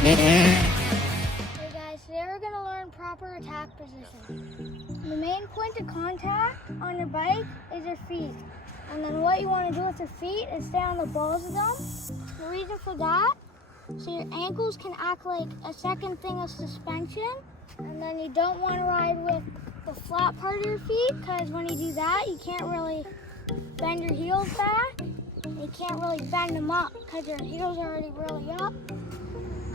Hey guys, today we're going to learn proper attack position. The main point of contact on your bike is your feet. And then what you want to do with your feet is stay on the balls of them. The reason for that, so your ankles can act like a second thing of suspension. And then you don't want to ride with the flat part of your feet, because when you do that, you can't really bend your heels back. You can't really bend them up because your heels are already really up.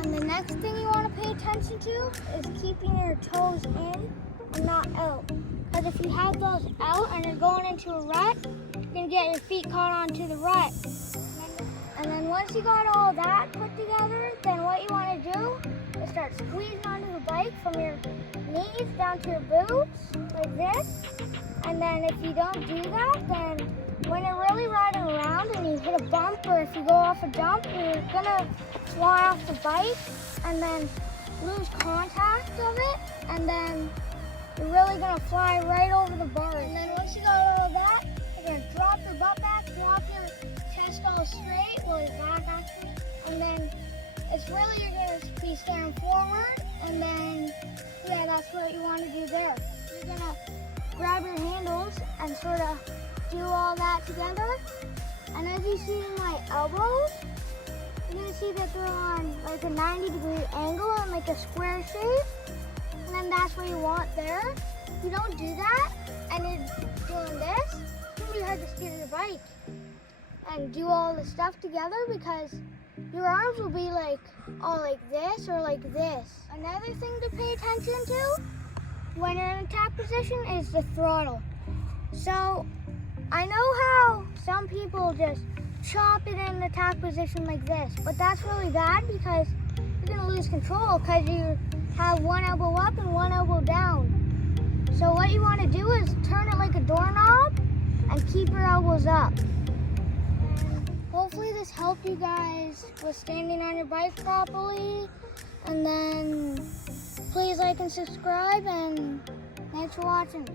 And the next thing you want to pay attention to is keeping your toes in and not out. Because if you have those out and you're going into a rut, you're going to get your feet caught onto the rut. And then once you got all that put together, then what you want to do is start squeezing onto the bike from your knees down to your boots, like this. And then if you don't do that, then when you're really riding around and you hit a bump, or if you go off a jump, you're gonna fly off the bike and then lose contact of it, and then you're really gonna fly right over the bar. And then once you got all of that, you're gonna drop your butt back, drop your chest all straight, well, your back actually, and then it's really, you're gonna be staring forward, and then, yeah, that's what you wanna do there. You're gonna grab your handles and sort of do all that together. And as you see in my elbows, you're gonna see that they're on like a 90-degree angle and like a square shape. And then that's what you want there. If you don't do that and you're doing this, it's gonna be hard to steer your bike and do all the stuff together, because your arms will be like all like this or like this. Another thing to pay attention to when you're in attack position is the throttle. So I know how some people just chop it in attack position like this, but that's really bad because you're gonna lose control because you have one elbow up and one elbow down. So what you wanna do is turn it like a doorknob and keep your elbows up. Hopefully this helped you guys with standing on your bike properly. And then please like and subscribe, and thanks for watching.